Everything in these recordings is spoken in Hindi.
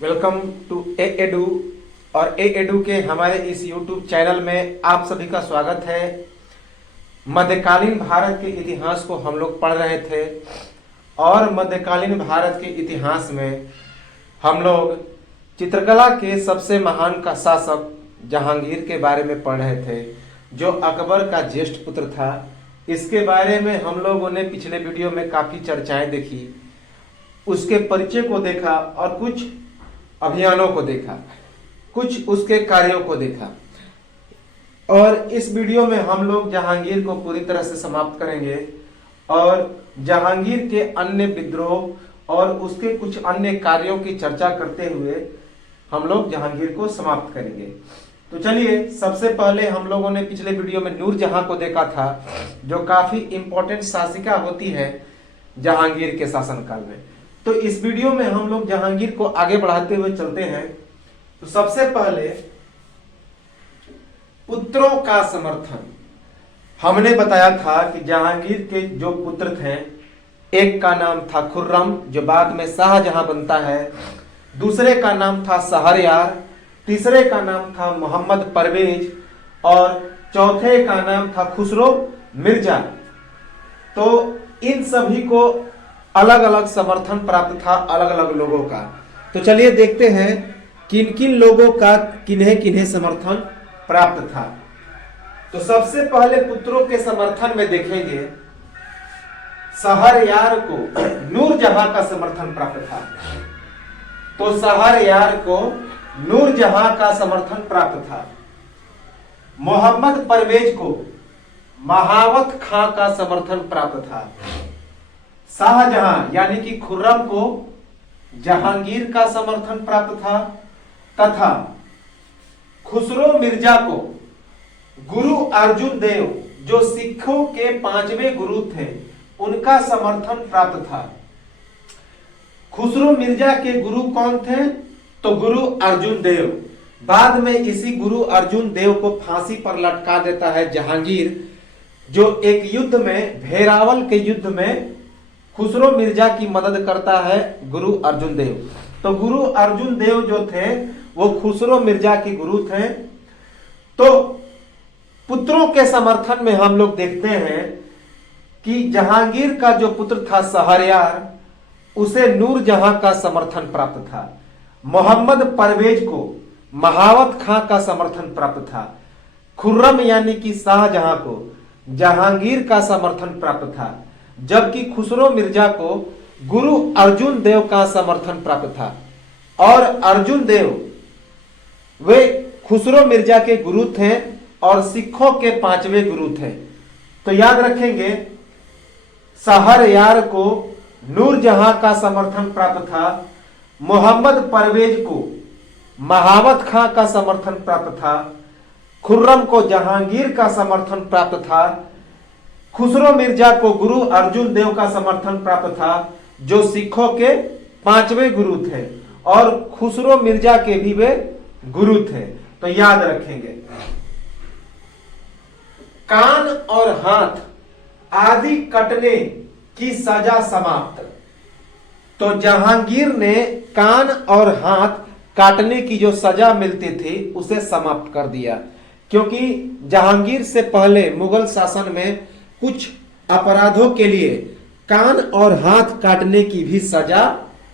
Welcome to A edu. और ए एडू के हमारे इस यूट्यूब चैनल में आप सभी का स्वागत है। मध्यकालीन भारत के इतिहास को हम लोग पढ़ रहे थे और मध्यकालीन भारत के इतिहास में हम लोग चित्रकला के सबसे महान का शासक जहांगीर के बारे में पढ़ रहे थे, जो अकबर का ज्येष्ठ पुत्र था। इसके बारे में हम लोगों ने पिछले वीडियो में काफ़ी चर्चाएं देखी, उसके परिचय को देखा और कुछ अभियानों को देखा, कुछ उसके कार्यों को देखा। और इस वीडियो में हम लोग जहांगीर को पूरी तरह से समाप्त करेंगे और जहांगीर के अन्य विद्रोह और उसके कुछ अन्य कार्यों की चर्चा करते हुए हम लोग जहांगीर को समाप्त करेंगे। तो चलिए, सबसे पहले हम लोगों ने पिछले वीडियो में नूरजहां को देखा था, जो काफी इंपॉर्टेंट शासिका होती है जहांगीर के शासनकाल में। तो इस वीडियो में हम लोग जहांगीर को आगे बढ़ाते हुए चलते हैं। तो सबसे पहले पुत्रों का समर्थन। हमने बताया था कि जहांगीर के जो पुत्र थे, एक का नाम था खुर्रम, जो बाद में शाहजहां बनता है, दूसरे का नाम था शहरयार, तीसरे का नाम था मोहम्मद परवेज और चौथे का नाम था खुसरो मिर्जा। तो इन सभी को अलग अलग समर्थन प्राप्त था, अलग अलग लोगों का। तो चलिए देखते हैं किन किन लोगों का किन्हें किन्हें समर्थन प्राप्त था। तो सबसे पहले पुत्रों के समर्थन में देखेंगे, शहरयार को नूरजहां का समर्थन प्राप्त था। तो शहरयार को नूरजहां का समर्थन प्राप्त था। मोहम्मद परवेज को महावत खां का समर्थन प्राप्त था। शाहजहां यानी कि खुर्रम को जहांगीर का समर्थन प्राप्त था तथा खुसरो मिर्जा को गुरु अर्जुन देव, जो सिखों के 5वें गुरु थे, उनका समर्थन प्राप्त था। खुसरो मिर्जा के गुरु कौन थे? तो गुरु अर्जुन देव। बाद में इसी गुरु अर्जुन देव को फांसी पर लटका देता है जहांगीर, जो एक युद्ध में, भेरावल के युद्ध में खुसरो मिर्जा की मदद करता है गुरु अर्जुन देव। तो गुरु अर्जुन देव जो थे वो खुसरो मिर्जा के गुरु थे। तो पुत्रों के समर्थन में हम लोग देखते हैं कि जहांगीर का जो पुत्र था शहरयार, उसे नूरजहां का समर्थन प्राप्त था। मोहम्मद परवेज को महावत खां का समर्थन प्राप्त था। खुर्रम यानी कि शाहजहां को जहांगीर का समर्थन प्राप्त था, जबकि खुसरो मिर्जा को गुरु अर्जुन देव का समर्थन प्राप्त था। और अर्जुन देव वे खुसरो मिर्जा के गुरु थे और सिखों के 5वें गुरु थे। तो याद रखेंगे, शहरयार को नूरजहां का समर्थन प्राप्त था, मोहम्मद परवेज को महावत खां का समर्थन प्राप्त था, खुर्रम को जहांगीर का समर्थन प्राप्त था, खुसरो मिर्जा को गुरु अर्जुन देव का समर्थन प्राप्त था, जो सिखों के 5वें गुरु थे और खुसरो मिर्जा के भी वे गुरु थे। तो याद रखेंगे, कान और हाथ आदि कटने की सजा समाप्त। तो जहांगीर ने कान और हाथ काटने की जो सजा मिलती थी उसे समाप्त कर दिया, क्योंकि जहांगीर से पहले मुगल शासन में कुछ अपराधों के लिए कान और हाथ काटने की भी सजा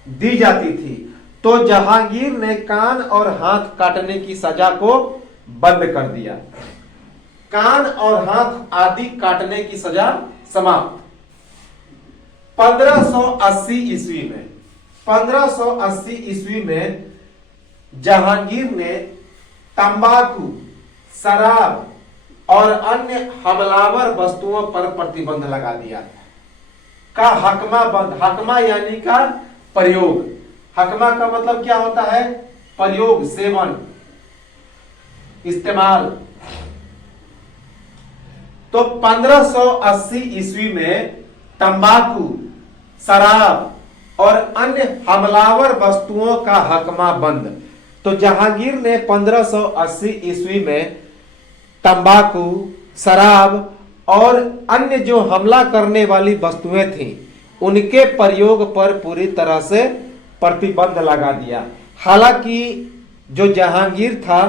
दी जाती थी। तो जहांगीर ने कान और हाथ काटने की सजा को बंद कर दिया। कान और हाथ आदि काटने की सजा समाप्त। 1580 ईस्वी में जहांगीर ने तंबाकू, शराब और अन्य हमलावर वस्तुओं पर प्रतिबंध लगा दिया का हकमा बंद। हकमा यानी का प्रयोग। हकमा का मतलब क्या होता है? प्रयोग, सेवन, इस्तेमाल। तो 1580 ईस्वी में तंबाकू, शराब और अन्य हमलावर वस्तुओं का हकमा बंद। तो जहांगीर ने 1580 ईस्वी में तंबाकू, शराब और अन्य जो हमला करने वाली वस्तुएं थी, उनके प्रयोग पर पूरी तरह से प्रतिबंध लगा दिया। हालांकि जो जहांगीर था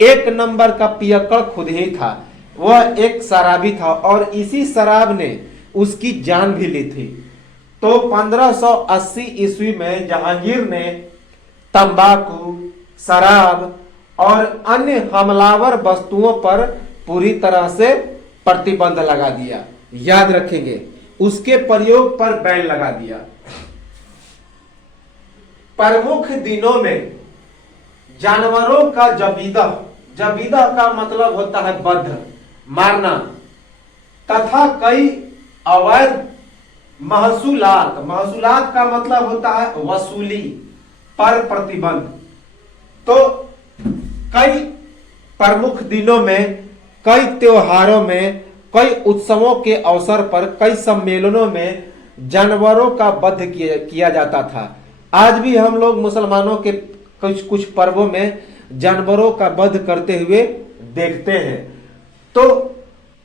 एक नंबर का पियक्कड़ खुद ही था, वह एक शराबी था और इसी शराब ने उसकी जान भी ली थी। तो 1580 ईस्वी में जहांगीर ने तंबाकू, शराब और अन्य हमलावर वस्तुओं पर पूरी तरह से प्रतिबंध लगा दिया। याद रखेंगे, उसके प्रयोग पर बैन लगा दिया। प्रमुख दिनों में जानवरों का जबीदह, जबीदह का मतलब होता है वध, मारना, तथा कई अवैध महसूलात, महसूलात का मतलब होता है वसूली, पर प्रतिबंध। तो कई प्रमुख दिनों में, कई त्योहारों में, कई उत्सवों के अवसर पर, कई सम्मेलनों में जानवरों का वध किया जाता था। आज भी हम लोग मुसलमानों के कुछ कुछ पर्वों में जानवरों का वध करते हुए देखते हैं। तो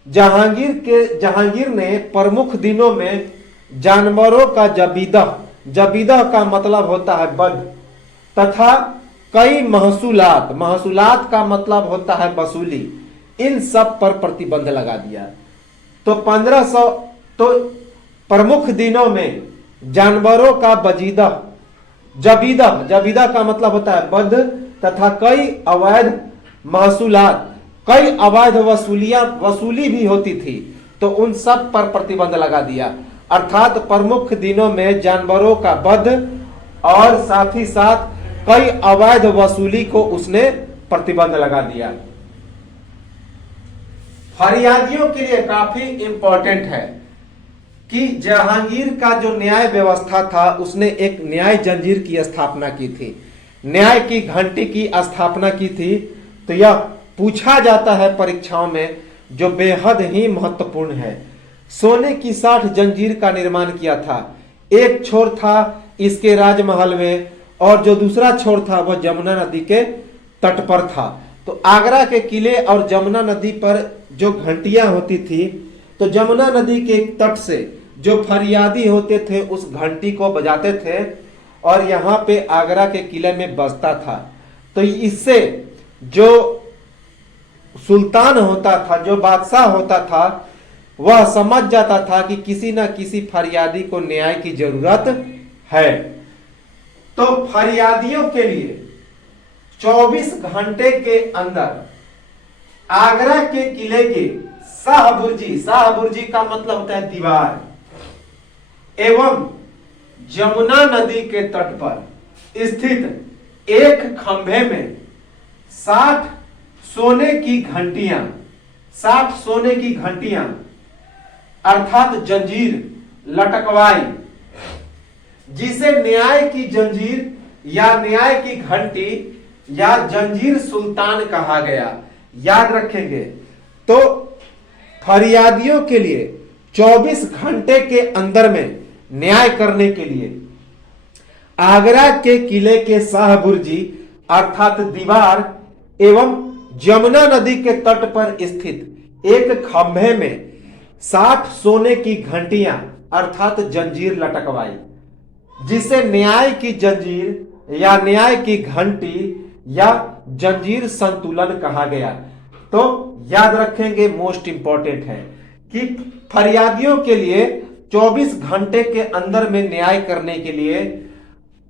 जहांगीर ने प्रमुख दिनों में जानवरों का जबीदह, जबीदह का मतलब होता है वध, तथा कई महसूलात, महसूलात का मतलब होता है वसूली, इन सब पर प्रतिबंध लगा दिया। तो 1500 तो प्रमुख दिनों में जानवरों का वजीदह, जबीदह, जबीदह का मतलब होता है वध, तथा कई अवैध महसूलात, कई अवैध वसूली भी होती थी, तो उन सब पर प्रतिबंध लगा दिया। अर्थात प्रमुख दिनों में जानवरों का वध और साथ ही साथ कई अवैध वसूली को उसने प्रतिबंध लगा दिया। फरियादियों के लिए काफी इंपॉर्टेंट है कि जहांगीर का जो न्याय व्यवस्था था, उसने एक न्याय जंजीर की स्थापना की थी, न्याय की घंटी की स्थापना की थी। तो यह पूछा जाता है परीक्षाओं में, जो बेहद ही महत्वपूर्ण है। सोने की 60 जंजीर का निर्माण किया था। एक छोर था इसके राजमहल में और जो दूसरा छोर था वह जमुना नदी के तट पर था। तो आगरा के किले और जमुना नदी पर जो घंटियां होती थी, तो जमुना नदी के तट से जो फरियादी होते थे उस घंटी को बजाते थे और यहाँ पे आगरा के किले में बजता था। तो इससे जो सुल्तान होता था, जो बादशाह होता था, वह समझ जाता था कि किसी न किसी फरियादी को न्याय की जरूरत है। तो फरियादियों के लिए 24 घंटे के अंदर आगरा के किले के शाहबुर्जी, शाहबुर्जी का मतलब होता है दीवार, एवं जमुना नदी के तट पर स्थित एक खंभे में 60 सोने की घंटियां, 60 सोने की घंटियां अर्थात जंजीर लटकवाई, जिसे न्याय की जंजीर या न्याय की घंटी या जंजीर सुल्तान कहा गया। याद रखेंगे। तो फरियादियों के लिए 24 घंटे के अंदर में न्याय करने के लिए आगरा के किले के शाहबुर्जी अर्थात दीवार एवं जमुना नदी के तट पर स्थित एक खंभे में 60 सोने की घंटियां अर्थात जंजीर लटकवाई, जिसे न्याय की जंजीर या न्याय की घंटी या जंजीर संतुलन कहा गया। तो याद रखेंगे, मोस्ट इंपॉर्टेंट है कि फरियादियों के लिए 24 घंटे के अंदर में न्याय करने के लिए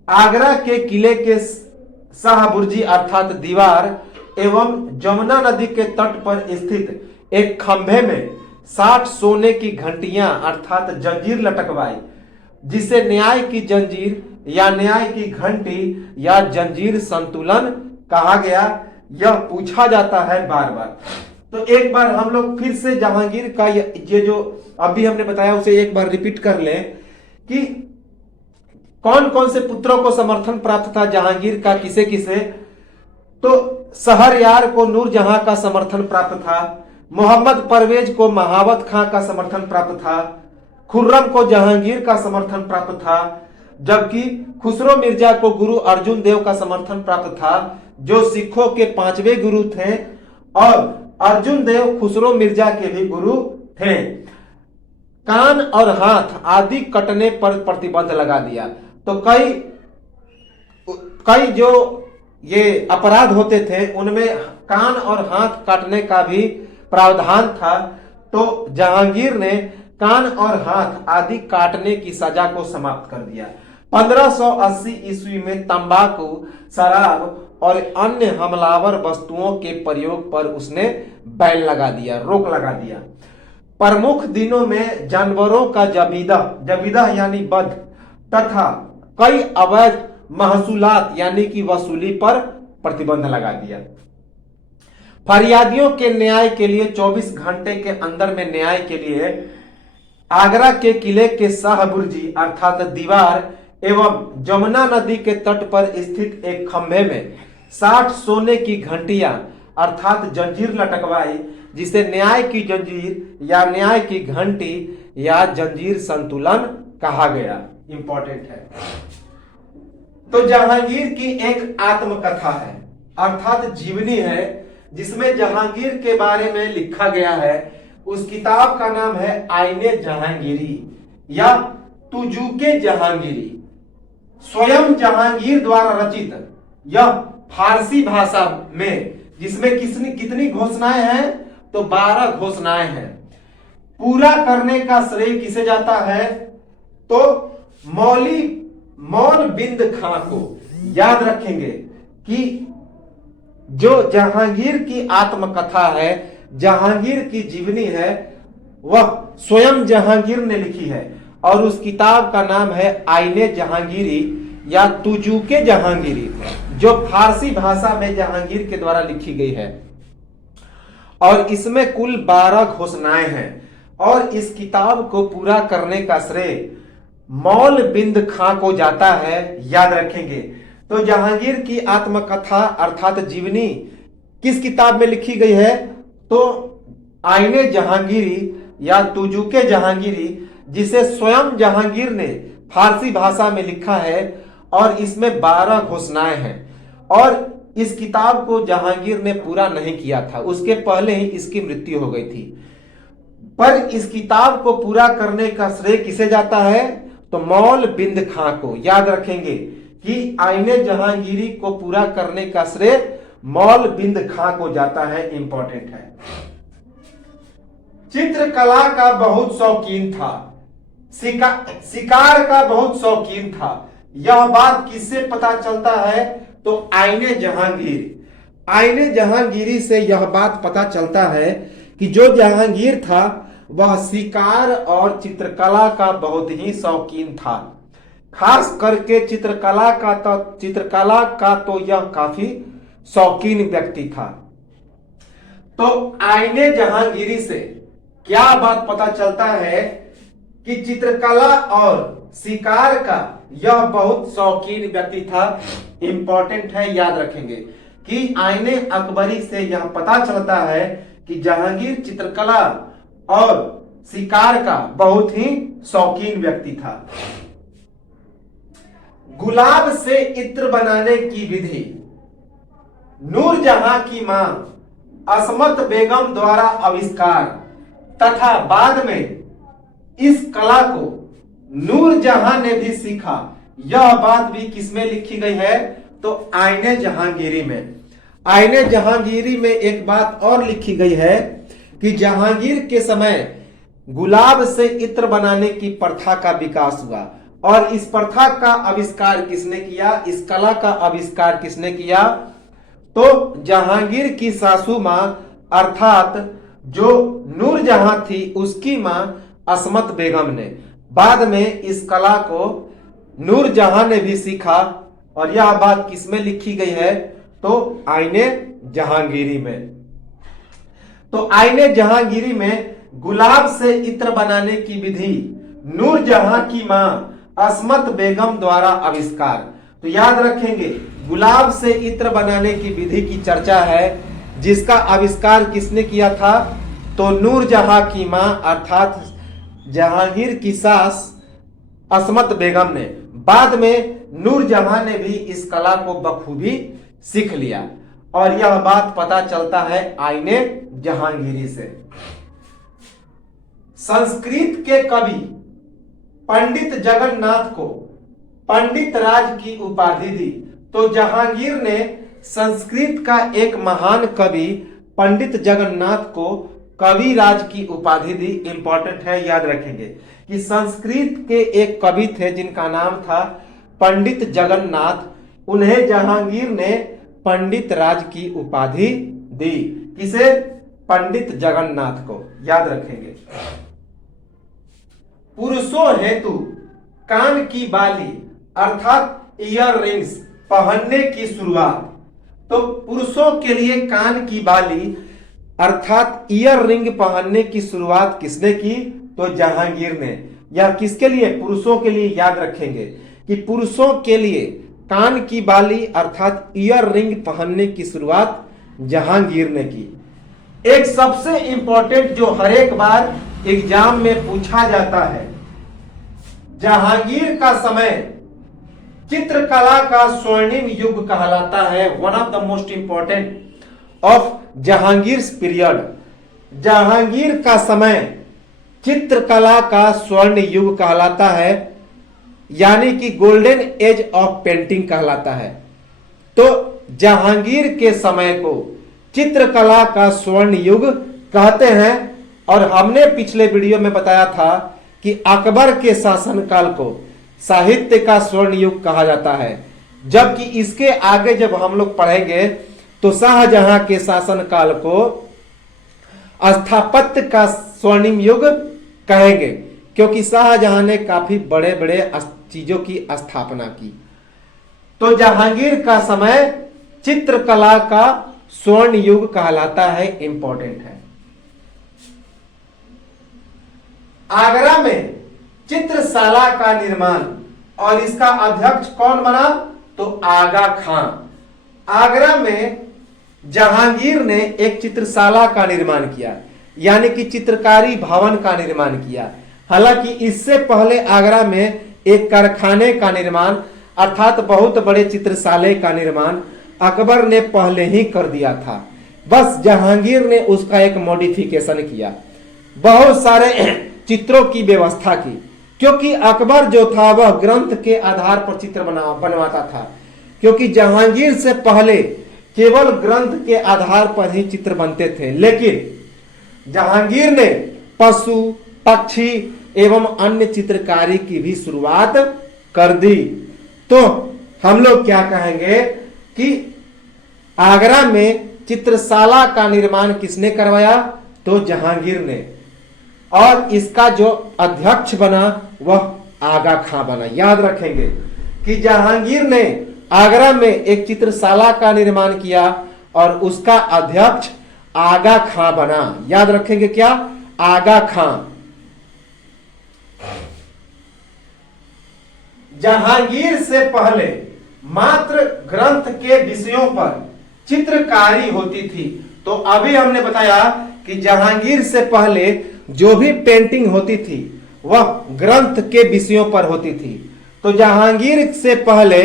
आगरा के किले के शाहबुर्जी अर्थात दीवार एवं जमुना नदी के तट पर स्थित एक खंभे में 60 सोने की घंटियां अर्थात जंजीर लटकवाई, जिसे न्याय की जंजीर या न्याय की घंटी या जंजीर संतुलन कहा गया। यह पूछा जाता है बार बार। तो एक बार हम लोग फिर से जहांगीर का ये जो अभी हमने बताया उसे एक बार रिपीट कर लें कि कौन कौन से पुत्रों को समर्थन प्राप्त था जहांगीर का, किसे किसे। तो शहरयार को नूरजहां का समर्थन प्राप्त था, मोहम्मद परवेज को महावत खां का समर्थन प्राप्त था, खुर्रम को जहांगीर का समर्थन प्राप्त था, जबकि खुसरो मिर्जा को गुरु अर्जुन देव का समर्थन प्राप्त था, जो सिखों के 5वें गुरु थे और अर्जुन देव खुसरो मिर्जा के भी गुरु थे। कान और हाथ आदि कटने पर प्रतिबंध लगा दिया। तो कई जो ये अपराध होते थे उनमें कान और हाथ काटने का भी प्रावधान था। तो जहांगीर ने कान और हाथ आदि काटने की सजा को समाप्त कर दिया। 1580 ईस्वी में तंबाकू, शराब और अन्य हमलावर वस्तुओं के प्रयोग पर उसने बैन लगा दिया, रोक लगा दिया। प्रमुख दिनों में जानवरों का जबीदा यानी वध तथा कई अवैध महसूलात यानी कि वसूली पर प्रतिबंध लगा दिया। फरियादियों के न्याय के लिए 24 घंटे के अंदर में न्याय के लिए आगरा के किले के शाहबुर्जी अर्थात दीवार एवं जमुना नदी के तट पर स्थित एक खंभे में 60 सोने की घंटियां अर्थात जंजीर लटकवाई, जिसे न्याय की जंजीर या न्याय की घंटी या जंजीर संतुलन कहा गया। इंपॉर्टेंट है। तो जहांगीर की एक आत्मकथा है अर्थात जीवनी है, जिसमें जहांगीर के बारे में लिखा गया है। उस किताब का नाम है आईने जहांगीरी या तुजुके जहांगीरी। स्वयं जहांगीर द्वारा रचित यह फारसी भाषा में, जिसमें कितनी घोषणाएं हैं, तो 12 घोषणाएं हैं। पूरा करने का श्रेय किसे जाता है, तो मौलबिंद खां को। याद रखेंगे कि जो जहांगीर की आत्मकथा है, जहांगीर की जीवनी है, वह स्वयं जहांगीर ने लिखी है और उस किताब का नाम है आईने जहांगीरी या तुजुके जहांगीरी, जो फारसी भाषा में जहांगीर के द्वारा लिखी गई है। और इसमें कुल 12 घोषणाएं हैं और इस किताब को पूरा करने का श्रेय मौलबिंद खां को जाता है। याद रखेंगे। तो जहांगीर की आत्मकथा अर्थात जीवनी किस किताब में लिखी गई है, तो आईने जहांगीरी या तुजुके जहांगीरी, जिसे स्वयं जहांगीर ने फारसी भाषा में लिखा है और इसमें 12 घोषणाएं हैं। और इस किताब को जहांगीर ने पूरा नहीं किया था, उसके पहले ही इसकी मृत्यु हो गई थी। पर इस किताब को पूरा करने का श्रेय किसे जाता है, तो मौलबिंद खां को। याद रखेंगे कि आईने जहांगीरी को पूरा करने का श्रेय मौलबिंद खां को जाता है। इंपॉर्टेंट है। चित्रकला का बहुत शौकीन था, शिकार का बहुत शौकीन था। यह बात किससे पता चलता है, तो आईने जहांगीरी से यह बात पता चलता है कि जो जहांगीर था वह शिकार और चित्रकला का बहुत ही शौकीन था। खास करके चित्रकला का तो यह काफी शौकीन व्यक्ति था। तो आईने जहांगीरी से क्या बात पता चलता है कि चित्रकला और शिकार का यह बहुत शौकीन व्यक्ति था। इंपॉर्टेंट है, याद रखेंगे कि आईने अकबरी से यह पता चलता है कि जहांगीर चित्रकला और शिकार का बहुत ही शौकीन व्यक्ति था। गुलाब से इत्र बनाने की विधि नूरजहां की मां असमत बेगम द्वारा आविष्कार तथा बाद में इस कला को नूरजहां ने भी सीखा। यह बात भी किसमें लिखी गई है, तो आईने जहांगीरी में। आईने जहांगीरी में एक बात और लिखी गई है कि जहांगीर के समय गुलाब से इत्र बनाने की प्रथा का विकास हुआ और इस प्रथा का आविष्कार किसने किया, इस कला का आविष्कार किसने किया, तो जहांगीर की सासू मां अर्थात जो नूरजहां थी उसकी मां असमत बेगम ने। बाद में इस कला को नूरजहां ने भी सीखा और यह बात किसमें लिखी गई है, तो आईने जहांगीरी में। तो आईने जहांगीरी में गुलाब से इत्र बनाने की विधि नूरजहां की मां असमत बेगम द्वारा आविष्कार। तो याद रखेंगे गुलाब से इत्र बनाने की विधि की चर्चा है, जिसका आविष्कार किसने किया था, तो नूरजहां की मां अर्थात जहांगीर की सास असमत बेगम ने। बाद में नूरजहां ने भी इस कला को बखूबी सीख लिया और यह बात पता चलता है आईने जहांगीरी से। संस्कृत के कवि पंडित जगन्नाथ को पंडित राज की उपाधि दी। तो जहांगीर ने संस्कृत का एक महान कवि पंडित जगन्नाथ को कविराज की उपाधि दी। इंपॉर्टेंट है, याद रखेंगे कि संस्कृत के एक कवि थे जिनका नाम था पंडित जगन्नाथ, उन्हें जहांगीर ने पंडित राज की उपाधि दी। किसे? पंडित जगन्नाथ को, याद रखेंगे। पुरुषों हेतु कान की बाली अर्थात ईयर रिंग्स पहनने की शुरुआत। तो पुरुषों के लिए कान की बाली अर्थात ईयर रिंग पहनने की शुरुआत किसने की? तो जहांगीर ने। या किसके लिए? पुरुषों के लिए। याद रखेंगे कि पुरुषों के लिए कान की बाली अर्थात ईयर रिंग पहनने की शुरुआत जहांगीर ने की। एक सबसे इंपॉर्टेंट जो हर एक बार एग्जाम में पूछा जाता है, जहांगीर का समय चित्रकला का स्वर्णिम युग कहलाता है। One of the most important of Jahangir period. Jahangir का समय चित्रकला का स्वर्ण युग कहलाता है, यानी कि गोल्डन एज ऑफ पेंटिंग कहलाता है। तो जहांगीर के समय को चित्रकला का स्वर्ण युग कहते हैं। और हमने पिछले वीडियो में बताया था कि अकबर के शासनकाल को साहित्य का स्वर्ण युग कहा जाता है, जबकि इसके आगे जब हम लोग पढ़ेंगे तो शाहजहां के शासनकाल को स्थापत्य का स्वर्णिम युग कहेंगे, क्योंकि शाहजहां ने काफी बड़े बड़े चीजों की स्थापना की। तो जहांगीर का समय चित्रकला का स्वर्ण युग कहलाता है। इंपॉर्टेंट है। आगरा में चित्रशाला का निर्माण और इसका अध्यक्ष कौन बना? तो आगा खां। आगरा में जहांगीर ने एक चित्रशाला का निर्माण किया, यानी कि चित्रकारी भवन का निर्माण किया। हालांकि इससे पहले आगरा में एक कारखाने का निर्माण अर्थात बहुत बड़े चित्रशाले का निर्माण अकबर ने पहले ही कर दिया था। बस जहांगीर ने उसका एक मॉडिफिकेशन किया, बहुत सारे चित्रों की व्यवस्था की, क्योंकि अकबर जो था वह ग्रंथ के आधार पर चित्र बनवाता था। क्योंकि जहांगीर से पहले केवल ग्रंथ के आधार पर ही चित्र बनते थे, लेकिन जहांगीर ने पशु पक्षी एवं अन्य चित्रकारी की भी शुरुआत कर दी। तो हम लोग क्या कहेंगे कि आगरा में चित्रशाला का निर्माण किसने करवाया? तो जहांगीर ने। और इसका जो अध्यक्ष बना वह आगा खां बना। याद रखेंगे कि जहांगीर ने आगरा में एक चित्रशाला का निर्माण किया और उसका अध्यक्ष आगा खां बना। याद रखेंगे क्या? आगा खां। जहांगीर से पहले मात्र ग्रंथ के विषयों पर चित्रकारी होती थी। तो अभी हमने बताया कि जहांगीर से पहले जो भी पेंटिंग होती थी वह ग्रंथ के विषयों पर होती थी। तो जहांगीर से पहले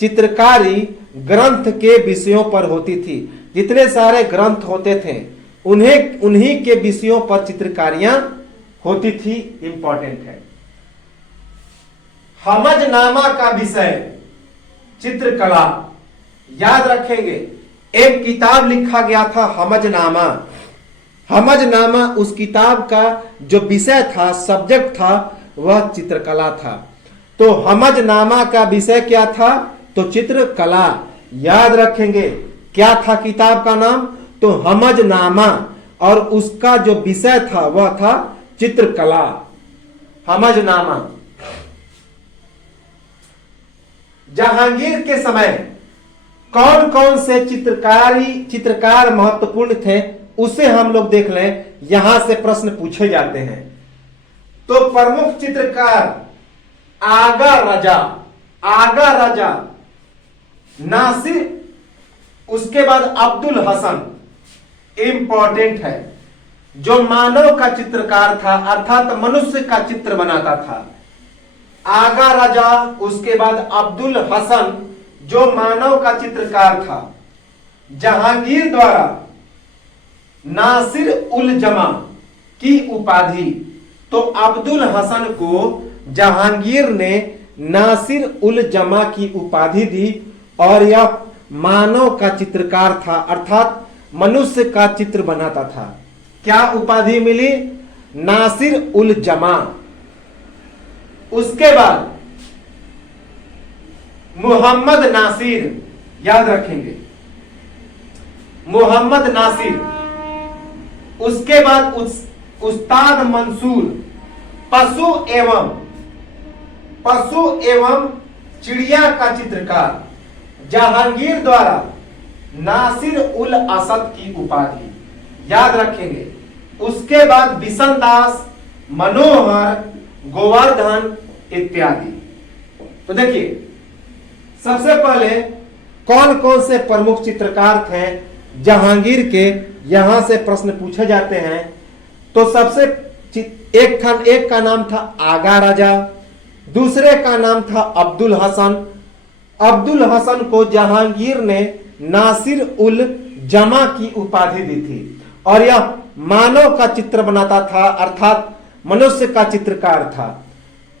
चित्रकारी ग्रंथ के विषयों पर होती थी। जितने सारे ग्रंथ होते थे उन्हीं के विषयों पर चित्रकारियां होती थी। इंपॉर्टेंट है। हमजनामा का विषय चित्रकला। याद रखेंगे एक किताब लिखा गया था हमजनामा। हमजनामा उस किताब का जो विषय था, सब्जेक्ट था, वह चित्रकला था। तो हमजनामा का विषय क्या था? तो चित्रकला। याद रखेंगे क्या था किताब का नाम? तो हमजनामा। और उसका जो विषय था वह था चित्रकला। हमजनामा। जहांगीर के समय कौन कौन से चित्रकार महत्वपूर्ण थे उसे हम लोग देख लें। यहां से प्रश्न पूछे जाते हैं। तो प्रमुख चित्रकार आगा रजा, नासिर, उसके बाद अब्दुल हसन। इंपॉर्टेंट है। जो मानव का चित्रकार था अर्थात मनुष्य का चित्र बनाता था, आगा रजा, उसके बाद अब्दुल हसन जो मानव का चित्रकार था। जहांगीर द्वारा नासिर उल जमा की उपाधि। तो अब्दुल हसन को जहांगीर ने नासिर उल जमा की उपाधि दी। और यह मानव का चित्रकार था, अर्थात मनुष्य का चित्र बनाता था। क्या उपाधि मिली? नासिर उल जमा। उसके बाद मोहम्मद नासिर, याद रखेंगे, मोहम्मद नासिर। उसके बाद उस्ताद मंसूर, पशु एवं चिड़िया का चित्रकार। जहांगीर द्वारा नासिर उल असद की उपाधि, याद रखेंगे। उसके बाद बिशन दास, मनोहर, गोवर्धन इत्यादि। तो देखिए, सबसे पहले कौन कौन से प्रमुख चित्रकार थे जहांगीर के, यहां से प्रश्न पूछे जाते हैं। तो सबसे एक का नाम था आगा राजा, दूसरे का नाम था अब्दुल हसन। अब्दुल हसन को जहांगीर ने नासिर उल जमा की उपाधि दी थी और यह मानव का चित्र बनाता था, अर्थात मनुष्य का चित्रकार था।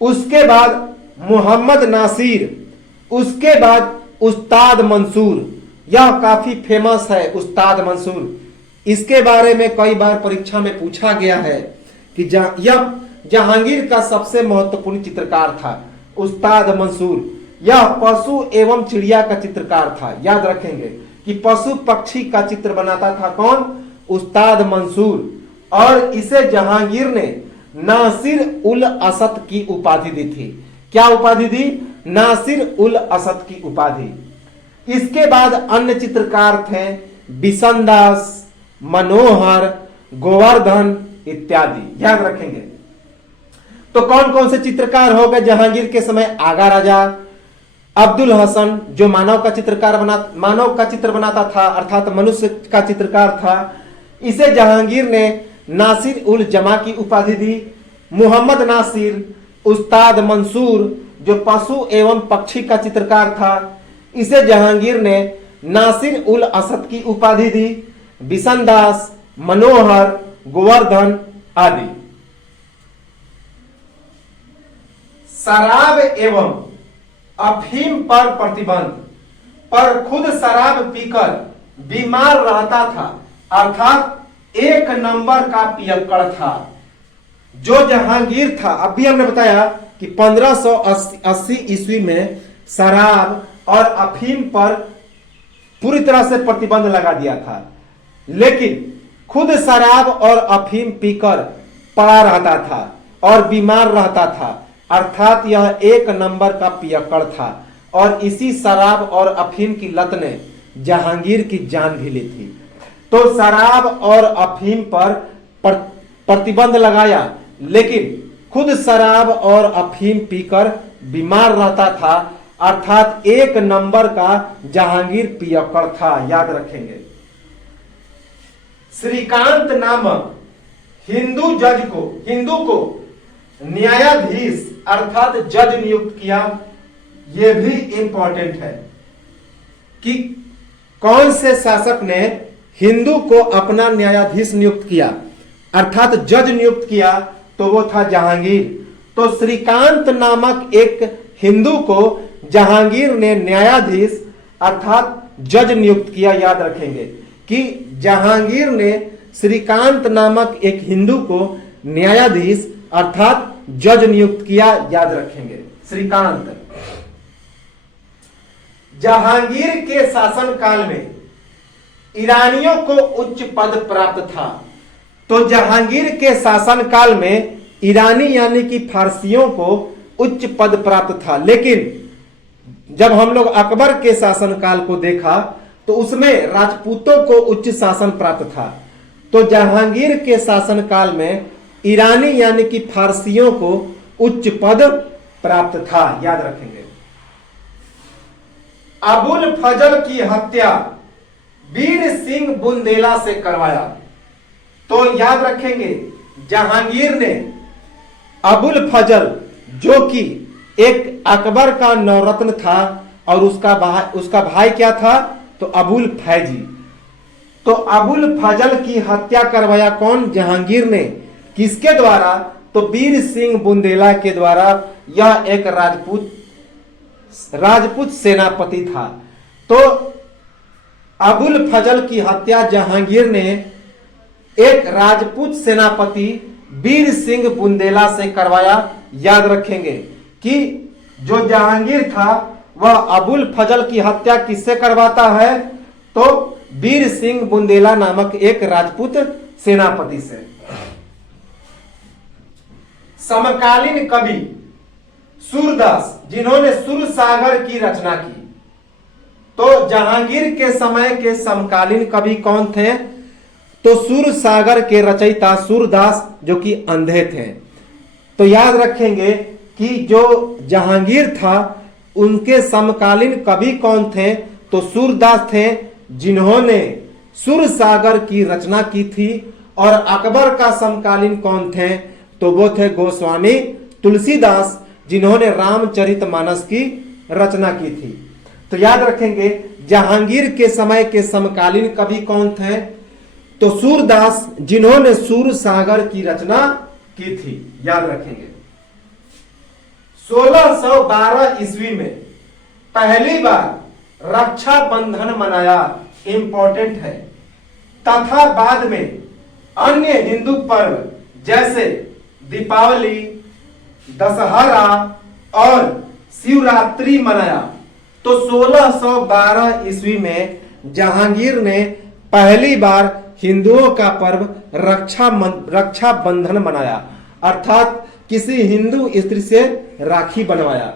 उसके बाद मोहम्मद नासिर, उसके बाद उस्ताद मंसूर। यह काफी फेमस है उस्ताद मंसूर। इसके बारे में कई बार परीक्षा में पूछा गया है कि यह जहांगीर का सबसे महत्वपूर्ण चित्रकार था उस्ताद मंसूर। यह पशु एवं चिड़िया का चित्रकार था। याद रखेंगे कि पशु पक्षी का चित्र बनाता था कौन? उस्ताद मंसूर। और इसे जहांगीर ने नासिर उल असद की उपाधि दी थी। क्या उपाधि दी? नासिर उल असद की उपाधि। इसके बाद अन्य चित्रकार थे बिशन दास, मनोहर, गोवर्धन इत्यादि। याद रखेंगे। तो कौन कौन से चित्रकार हो गए जहांगीर के समय? आगा राजा, अब्दुल हसन जो मानव का चित्र बनाता था, अर्थात मनुष्य का चित्रकार था। इसे जहांगीर ने नासिर उल जमा की उपाधि दी। मोहम्मद नासिर, उस्ताद मंसूर जो पशु एवं पक्षी का चित्रकार था, इसे जहांगीर ने नासिर उल असद की उपाधि दी। बिशन दास, मनोहर, गोवर्धन आदि। शराब एवं अफीम पर प्रतिबंध, पर खुद शराब पीकर बीमार रहता था, अर्थात एक नंबर का पियक्कड़ था। जो जहांगीर था, अभी हमने बताया कि 1580 ईस्वी में शराब और अफीम पर पूरी तरह से प्रतिबंध लगा दिया था, लेकिन खुद शराब और अफीम पीकर पड़ा रहता था और बीमार रहता था, अर्थात यह एक नंबर का पियक्कड़ था। और इसी शराब और अफीम की लत ने जहांगीर की जान भी ली थी। तो शराब और अफीम पर प्रतिबंध लगाया, लेकिन खुद शराब और अफीम पीकर बीमार रहता था, अर्थात एक नंबर का जहांगीर पियक्कड़ था। याद रखेंगे। श्रीकांत नामक हिंदू को न्यायाधीश अर्थात जज नियुक्त किया। यह भी इंपॉर्टेंट है कि कौन से शासक ने हिंदू को अपना न्यायाधीश नियुक्त किया, अर्थात जज नियुक्त किया, तो वो था जहांगीर। तो श्रीकांत नामक एक हिंदू को जहांगीर ने न्यायाधीश अर्थात जज नियुक्त किया। याद रखेंगे कि जहांगीर ने श्रीकांत नामक एक हिंदू को न्यायाधीश अर्थात जज नियुक्त किया। याद रखेंगे श्रीकांत। जहांगीर के शासन काल में ईरानियों को उच्च पद प्राप्त था। तो जहांगीर के शासन काल में ईरानी यानी कि फारसियों को उच्च पद प्राप्त था, लेकिन जब हम लोग अकबर के शासन काल को देखा तो उसमें राजपूतों को उच्च शासन प्राप्त था। तो जहांगीर के शासन काल में ईरानी यानी कि फारसियों को उच्च पद प्राप्त था। याद रखेंगे। अबुल फजल की हत्या वीर सिंह बुंदेला से करवाया। तो याद रखेंगे जहांगीर ने अबुल फजल जो कि एक अकबर का नौरत्न था और उसका भाई क्या था? तो अबुल फैजी। तो अबुल फजल की हत्या करवाया कौन? जहांगीर ने। किसके द्वारा? तो वीर सिंह बुंदेला के द्वारा। यह एक राजपूत सेनापति था। तो अबुल फजल की हत्या जहांगीर ने एक राजपूत सेनापति वीर सिंह बुंदेला से करवाया। याद रखेंगे कि जो जहांगीर था वह अबुल फजल की हत्या किससे करवाता है? तो वीर सिंह बुंदेला नामक एक राजपूत सेनापति से। समकालीन कवि सूरदास, जिन्होंने सूरसागर की रचना की, तो जहांगीर के समय के समकालीन कवि कौन थे? तो सूरसागर के रचयिता सूरदास, जो कि अंधे थे। तो याद रखेंगे कि जो जहांगीर था उनके समकालीन कवि कौन थे? तो सूरदास थे, जिन्होंने सूरसागर की रचना की थी। और अकबर का समकालीन कौन थे? तो वो थे गोस्वामी तुलसीदास, जिन्होंने रामचरितमानस की रचना की थी। तो याद रखेंगे जहांगीर के समय के समकालीन कवि कौन थे? तो सूरदास, जिन्होंने सूरसागर की रचना की थी। याद रखेंगे 1612 ईस्वी में पहली बार रक्षा बंधन मनाया, इंपॉर्टेंट है, तथा बाद में अन्य हिंदू पर्व जैसे दीपावली, दशहरा और शिवरात्रि मनाया। तो 1612 ईस्वी में जहांगीर ने पहली बार हिंदुओं का पर्व रक्षा बंधन मनाया, अर्थात किसी हिंदू स्त्री से राखी बनवाया।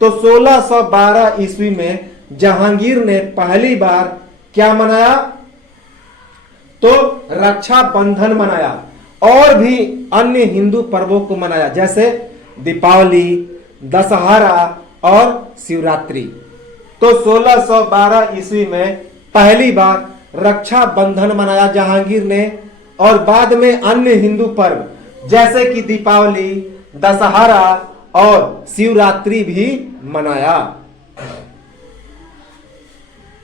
तो 1612 ईस्वी में जहांगीर ने पहली बार क्या मनाया? तो रक्षा बंधन मनाया। और भी अन्य हिंदू पर्वों को मनाया, जैसे दीपावली, दशहरा और शिवरात्रि। तो 1612 ईस्वी में पहली बार रक्षा बंधन मनाया जहांगीर ने, और बाद में अन्य हिंदू पर्व जैसे कि दीपावली, दशहरा और शिवरात्रि भी मनाया।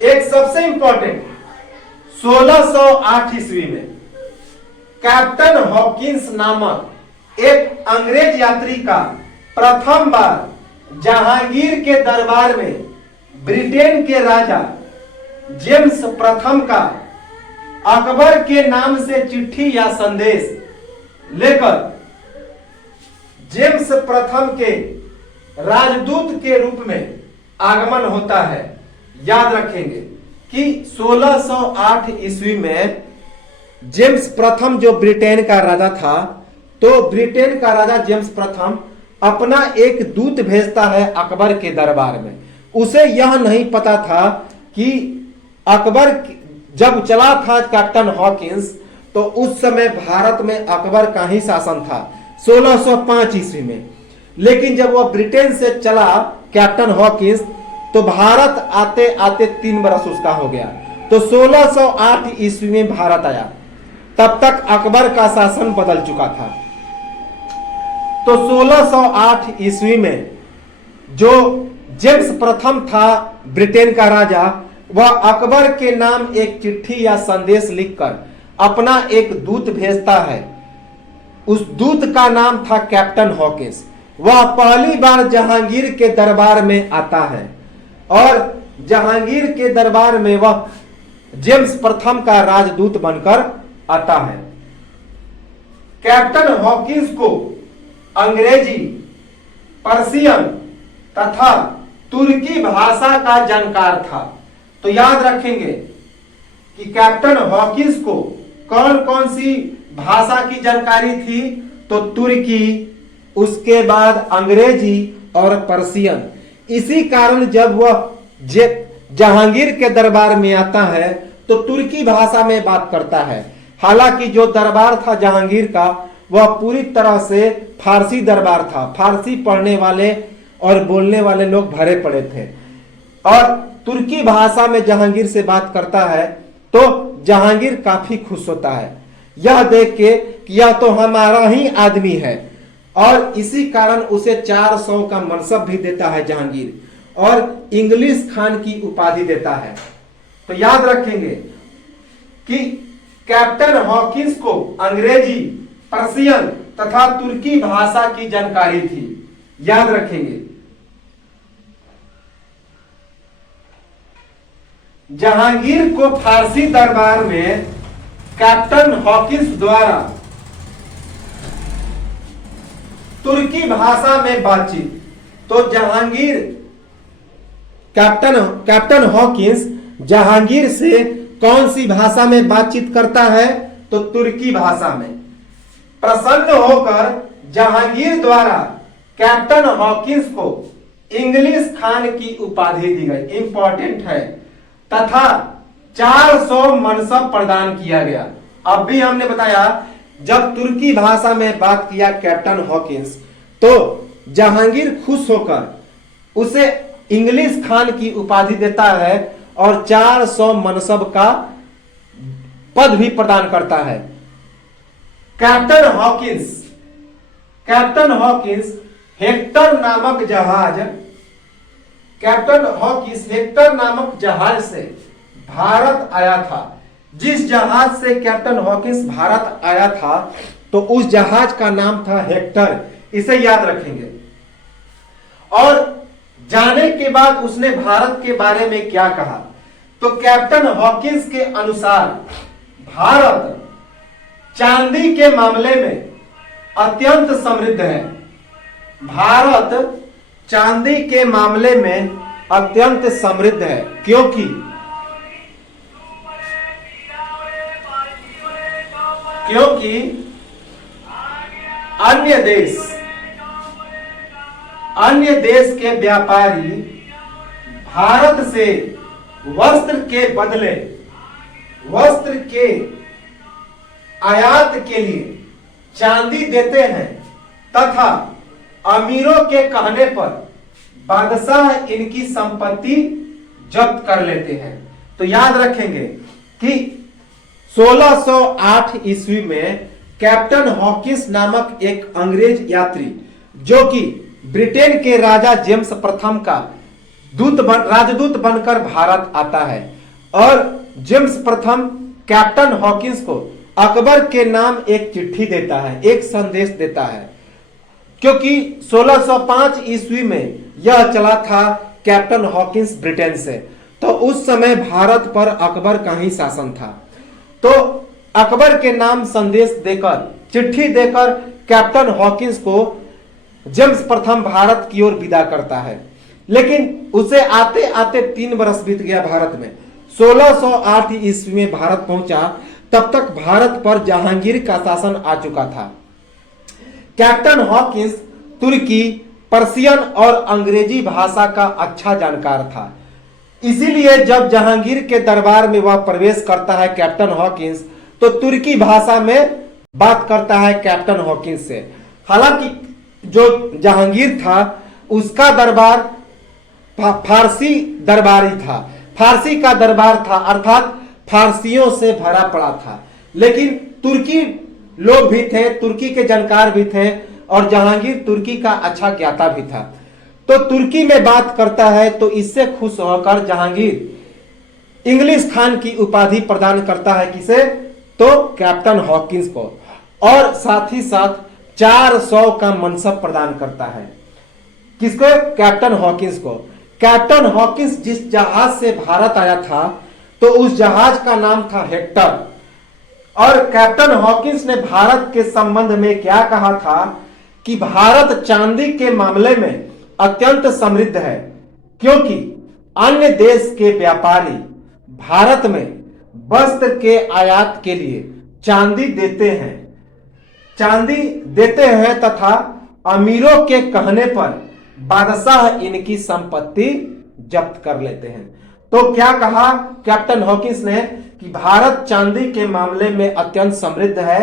एक सबसे इंपॉर्टेंट 1608 ईस्वी में कैप्टन हॉकिंस नामक एक अंग्रेज यात्री का प्रथम बार जहांगीर के दरबार में ब्रिटेन के राजा जेम्स प्रथम का अकबर के नाम से चिट्ठी या संदेश लेकर जेम्स प्रथम के राजदूत के रूप में आगमन होता है। याद रखेंगे कि 1608 ईस्वी में जेम्स प्रथम जो ब्रिटेन का राजा था, तो ब्रिटेन का राजा जेम्स प्रथम अपना एक दूत भेजता है अकबर के दरबार में। उसे यह नहीं पता था कि अकबर जब चला था कैप्टन हॉकिंस, तो उस समय भारत में अकबर का ही शासन था 1605 ईस्वी में। लेकिन जब वह ब्रिटेन से चला कैप्टन हॉकिंस, तो भारत आते आते 3 बरस उसका हो गया। तो 1608 ईस्वी में भारत आया, तब तक अकबर का शासन बदल चुका था। तो 1608 ईस्वी में जो जेम्स प्रथम था ब्रिटेन का राजा, वह अकबर के नाम एक चिट्ठी या संदेश लिखकर अपना एक दूत भेजता है। उस दूत का नाम था कैप्टन हॉकिंस। वह पहली बार जहांगीर के दरबार में आता है और जहांगीर के दरबार में वह जेम्स प्रथम का राजदूत बनकर आता है। कैप्टन हॉकिंस को अंग्रेजी, पर्शियन तथा तुर्की भाषा का जानकार था। तो याद रखेंगे कि कैप्टन हॉकिंस को कौन कौन सी भाषा की जानकारी थी? तो तुर्की, उसके बाद अंग्रेजी और पर्शियन। इसी कारण जब वह जहांगीर के दरबार में आता है तो तुर्की भाषा में बात करता है। हालांकि जो दरबार था जहांगीर का, वह पूरी तरह से फारसी दरबार था। फारसी पढ़ने वाले और बोलने वाले लोग भरे पड़े थे, और तुर्की भाषा में जहांगीर से बात करता है तो जहांगीर काफी खुश होता है, यह देख के कि यह तो हमारा ही आदमी है। और इसी कारण उसे 400 का मनसब भी देता है जहांगीर, और इंग्लिश खान की उपाधि देता है। तो याद रखेंगे कि कैप्टन हॉकिंस को अंग्रेजी, पर्शियन तथा तुर्की भाषा की जानकारी थी। याद रखेंगे जहांगीर को फारसी दरबार में कैप्टन हॉकिंस द्वारा तुर्की भाषा में बातचीत। तो जहांगीर कैप्टन हॉकिंस जहांगीर से कौन सी भाषा में बातचीत करता है? तो तुर्की भाषा में। प्रसन्न होकर जहांगीर द्वारा कैप्टन हॉकिंस को इंग्लिश खान की उपाधि दी गई, इंपॉर्टेंट है, तथा 400 मनसब प्रदान किया गया। अब भी हमने बताया जब तुर्की भाषा में बात किया कैप्टन हॉकिंस तो जहांगीर खुश होकर उसे इंग्लिश खान की उपाधि देता है और 400 मनसब का पद भी प्रदान करता है। कैप्टन हॉकिंस हेक्टर नामक जहाज से भारत आया था। जिस जहाज से कैप्टन हॉकिंस भारत आया था तो उस जहाज का नाम था हेक्टर, इसे याद रखेंगे। और जाने के बाद उसने भारत के बारे में क्या कहा? तो कैप्टन हॉकिंस के अनुसार भारत चांदी के मामले में अत्यंत समृद्ध है। भारत चांदी के मामले में अत्यंत समृद्ध है क्योंकि अन्य देश के व्यापारी भारत से वस्त्र के बदले वस्त्र के आयात के लिए चांदी देते हैं तथा अमीरों के कहने पर बादशाह इनकी संपत्ति जब्त कर लेते हैं। तो याद रखेंगे कि 1608 ईस्वी में कैप्टन हॉकिंस नामक एक अंग्रेज यात्री जो कि ब्रिटेन के राजा जेम्स प्रथम का राजदूत बनकर भारत आता है और जेम्स प्रथम कैप्टन हॉकिंस को अकबर के नाम एक चिट्ठी देता है, एक संदेश देता है, क्योंकि 1605 ईस्वी में यह चला था कैप्टन हॉकिंस ब्रिटेन से, तो उस समय भारत पर अकबर का ही शासन था। तो अकबर के नाम संदेश देकर, चिट्ठी देकर कैप्टन हॉकिंस को जेम्स प्रथम भारत की ओर विदा करता है। लेकिन उसे आते आते 3 वर्ष बीत गया भारत में। 1608 ईस्वी में भारत पहुंचा, तब तक भारत पर जहांगीर का शासन आ चुका था। कैप्टन हॉकिंस तुर्की, पर्शियन और अंग्रेजी भाषा का अच्छा जानकार था। इसीलिए जब जहांगीर के दरबार में वह प्रवेश करता है कैप्टन हॉकिंस, तो तुर्की भाषा में बात करता है कैप्टन हॉकिंस से। हालांकि जो जहांगीर था उसका दरबार फारसी दरबारी था, फारसी का दरबार था, अर्थात फारसियों से भरा पड़ा था। लेकिन तुर्की लोग भी थे, तुर्की के जानकार भी थे और जहांगीर तुर्की का अच्छा ज्ञाता भी था। तो तुर्की में बात करता है तो इससे खुश होकर जहांगीर इंग्लिश खान की उपाधि प्रदान करता है। किसे? तो कैप्टन हॉकिंस को, और साथ ही साथ 400 का मनसब प्रदान करता है। किसको? कैप्टन हॉकिंस को। कैप्टन हॉकिंस जिस जहाज से भारत आया था तो उस जहाज का नाम था हेक्टर, और कैप्टन हॉकिंस ने भारत के संबंध में क्या कहा था कि भारत चांदी के मामले में अत्यंत समृद्ध है क्योंकि अन्य देश के व्यापारी भारत में वस्त्र के आयात के लिए चांदी देते हैं तथा अमीरों के कहने पर बादशाह इनकी संपत्ति जब्त कर लेते हैं। तो क्या कहा कैप्टन हॉकिंस ने कि भारत चांदी के मामले में अत्यंत समृद्ध है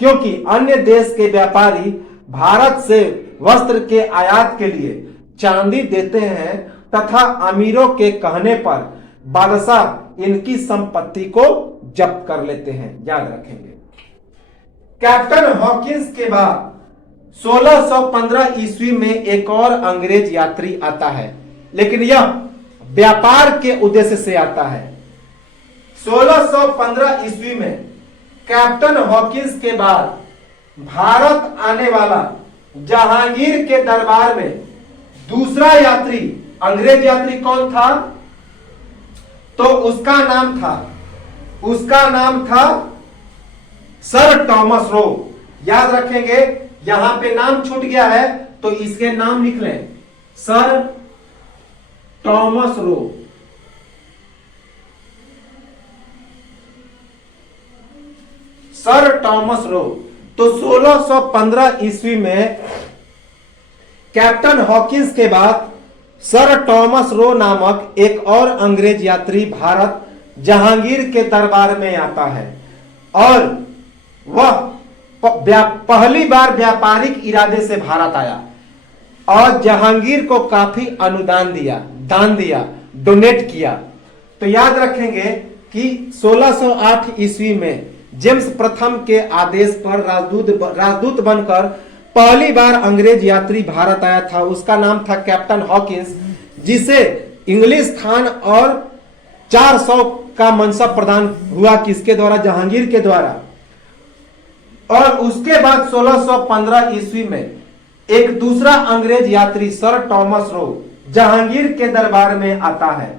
क्योंकि अन्य देश के व्यापारी भारत से वस्त्र के आयात के लिए चांदी देते हैं तथा अमीरों के कहने पर बादशाह इनकी संपत्ति को जब्त कर लेते हैं। याद रखेंगे। कैप्टन हॉकिंस के बाद 1615 ईस्वी में एक और अंग्रेज यात्री आता है, लेकिन यह व्यापार के उद्देश्य से आता है। 1615 ईस्वी में कैप्टन हॉकिंस के बाद भारत आने वाला जहांगीर के दरबार में दूसरा यात्री, अंग्रेज यात्री कौन था? तो उसका नाम था सर टॉमस रो। याद रखेंगे, यहां पे नाम छूट गया है तो इसके नाम लिख लें, sir Thomas Roe. Sir Thomas Roe. तो 1615 ईस्वी में कैप्टन हॉकिंस के बाद सर टॉमस रो नामक एक और अंग्रेज यात्री भारत जहांगीर के दरबार में आता है और वह पहली बार व्यापारिक इरादे से भारत आया और जहांगीर को काफी अनुदान दिया, दान दिया, डोनेट किया। तो याद रखेंगे कि 1608 ईस्वी में जेम्स प्रथम के आदेश पर राजदूत बनकर पहली बार अंग्रेज यात्री भारत आया था। उसका नाम था कैप्टन हॉकिंस, जिसे इंग्लिश खान और 400 का मनसब प्रदान हुआ किसके द्वारा? जहांगीर के द्वारा। और उसके बाद 1615 ईस्वी में एक दूसरा अंग्रेज यात्री सर टॉमस रो जहांगीर के दरबार में आता है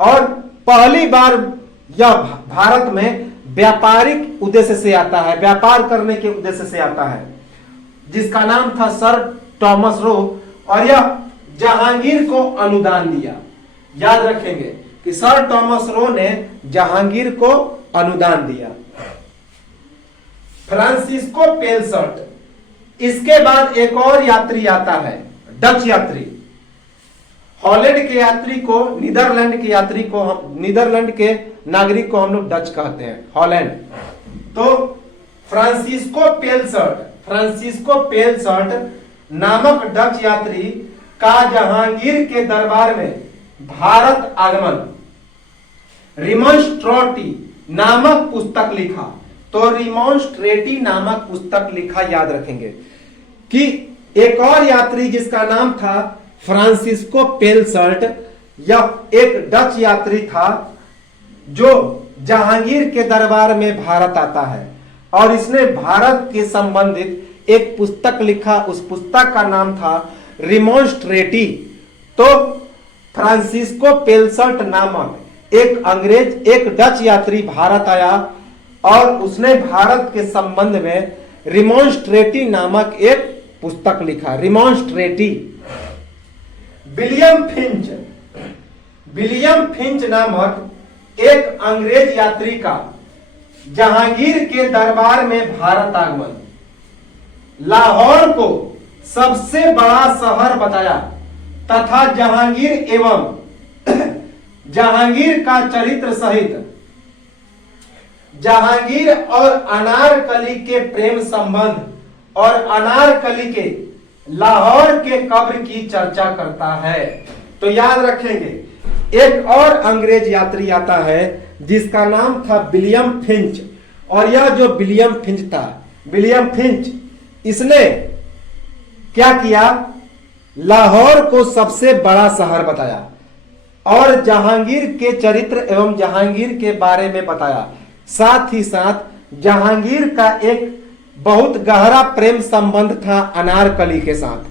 और पहली बार यह भारत में व्यापारिक उद्देश्य से आता है, व्यापार करने के उद्देश्य से आता है, जिसका नाम था सर टॉमस रो। और यह जहांगीर को अनुदान दिया। याद रखेंगे कि सर टॉमस रो ने जहांगीर को अनुदान दिया। Francisco Pelsaert. इसके बाद एक और यात्री आता है, डच यात्री। हॉलैंड के यात्री को, नीदरलैंड के यात्री को, नीदरलैंड के नागरिक को हम लोग डच कहते हैं, हॉलैंड। तो फ्रांसिस्को पेलसर्ट नामक डच यात्री का जहांगीर के दरबार में भारत आगमन। रिमॉन्स्ट्रेटी नामक पुस्तक लिखा। तो रिमॉन्स्ट्रेटी नामक पुस्तक लिखा। याद रखेंगे कि एक और यात्री जिसका नाम था फ्रांसिस्को पेलसर्ट, यह एक डच यात्री था जो जहांगीर के दरबार में भारत आता है और इसने भारत के संबंधित एक पुस्तक लिखा। उस पुस्तक का नाम था रिमॉन्स्ट्रेटी। तो फ्रांसिस्को पेलसर्ट नामक एक डच यात्री भारत आया और उसने भारत के संबंध में रिमॉन्स्ट्रेटी नामक एक पुस्तक लिखा, रिमॉन्स्ट्रेटी। विलियम फिंच नामक एक अंग्रेज यात्री का जहांगीर के दरबार में भारत आगमन। लाहौर को सबसे बड़ा शहर बताया तथा जहांगीर का चरित्र सहित जहांगीर और अनारकली के प्रेम संबंध और अनारकली के लाहौर के कब्र की चर्चा करता है। तो याद रखेंगे एक और अंग्रेज यात्री आता है जिसका नाम था विलियम फिंच। और यह जो विलियम फिंच था, विलियम फिंच, इसने क्या किया? लाहौर को सबसे बड़ा शहर बताया और जहांगीर के चरित्र एवं जहांगीर के बारे में बताया। साथ ही साथ जहांगीर का एक बहुत गहरा प्रेम संबंध था अनारकली के साथ।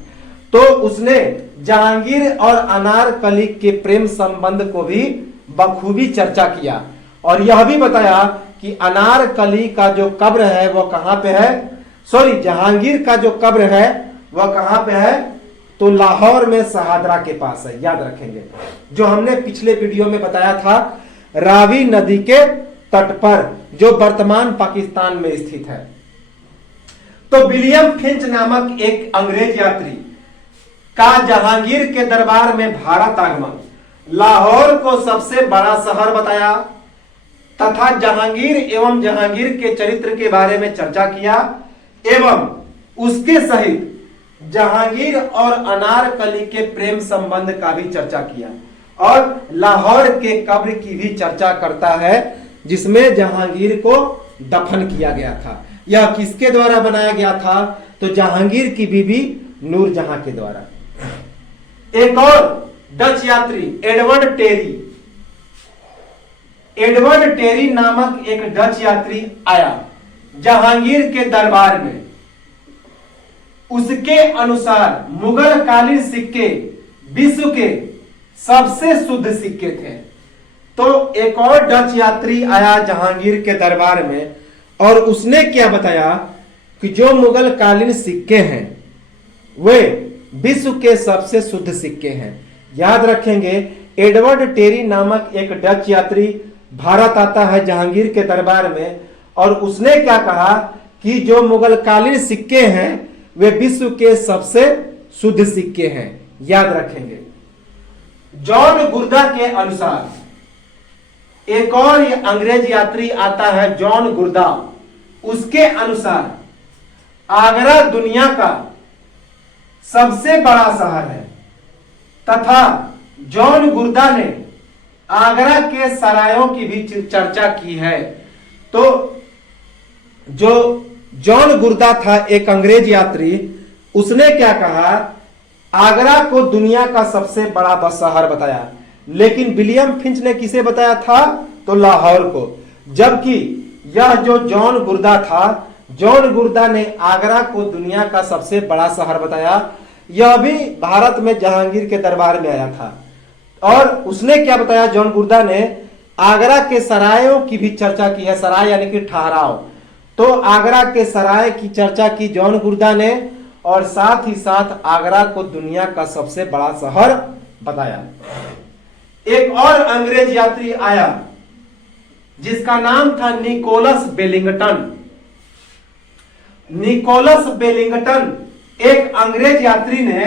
तो उसने जहांगीर और अनारकली के प्रेम संबंध को भी बखूबी चर्चा किया और यह भी बताया कि अनारकली का जो कब्र है वह कहां पे है, जहांगीर का जो कब्र है वह कहां पे है? तो लाहौर में शहादरा के पास है। याद रखेंगे, जो हमने पिछले वीडियो में बताया था, रावी नदी के तट पर, जो वर्तमान पाकिस्तान में स्थित है। तो विलियम फिंच नामक एक अंग्रेज यात्री का जहांगीर के दरबार में भारत आगमन, लाहौर को सबसे बड़ा शहर बताया तथा जहांगीर एवं जहांगीर के चरित्र के बारे में चर्चा किया एवं उसके सहित जहांगीर और अनारकली के प्रेम संबंध का भी चर्चा किया और लाहौर के कब्र की भी चर्चा करता है जिसमें जहांगीर को दफन किया गया था। यह किसके द्वारा बनाया गया था? तो जहांगीर की बीबी नूरजहां के द्वारा। एक और डच यात्री एडवर्ड टेरी नामक एक डच यात्री आया जहांगीर के दरबार में। उसके अनुसार मुगल कालीन सिक्के विश्व के सबसे शुद्ध सिक्के थे तो एक और डच यात्री आया जहांगीर के दरबार में और उसने क्या बताया कि जो मुगल कालीन सिक्के हैं वे विश्व के सबसे शुद्ध सिक्के हैं। याद रखेंगे, एडवर्ड टेरी नामक एक डच यात्री भारत आता है जहांगीर के दरबार में और उसने क्या कहा कि जो मुगल कालीन सिक्के हैं वे विश्व के सबसे शुद्ध सिक्के हैं। याद रखेंगे। जॉन गुर्दा के अनुसार एक और अंग्रेज यात्री आता है जॉन गुर्दा, उसके अनुसार आगरा दुनिया का सबसे बड़ा शहर है तथा जॉन गुर्दा ने आगरा के सरायों की भी चर्चा की है। तो जो जॉन गुर्दा था एक अंग्रेज यात्री, उसने क्या कहा, आगरा को दुनिया का सबसे बड़ा शहर बताया। लेकिन विलियम फिंच ने किसे बताया था, तो लाहौर को। जबकि यह जो जॉन गुर्दा था, जॉन गुर्दा ने आगरा को दुनिया का सबसे बड़ा शहर बताया। यह भी भारत में जहांगीर के दरबार में आया था और उसने क्या बताया, जॉन गुर्दा ने आगरा के सरायों की भी चर्चा की है। सराय यानी कि ठहराव। तो आगरा के सराय की चर्चा की जॉन गुर्दा ने और साथ ही साथ आगरा को दुनिया का सबसे बड़ा शहर बताया। एक और अंग्रेज यात्री आया जिसका नाम था निकोलस बेलिंगटन। निकोलस बेलिंगटन एक अंग्रेज यात्री ने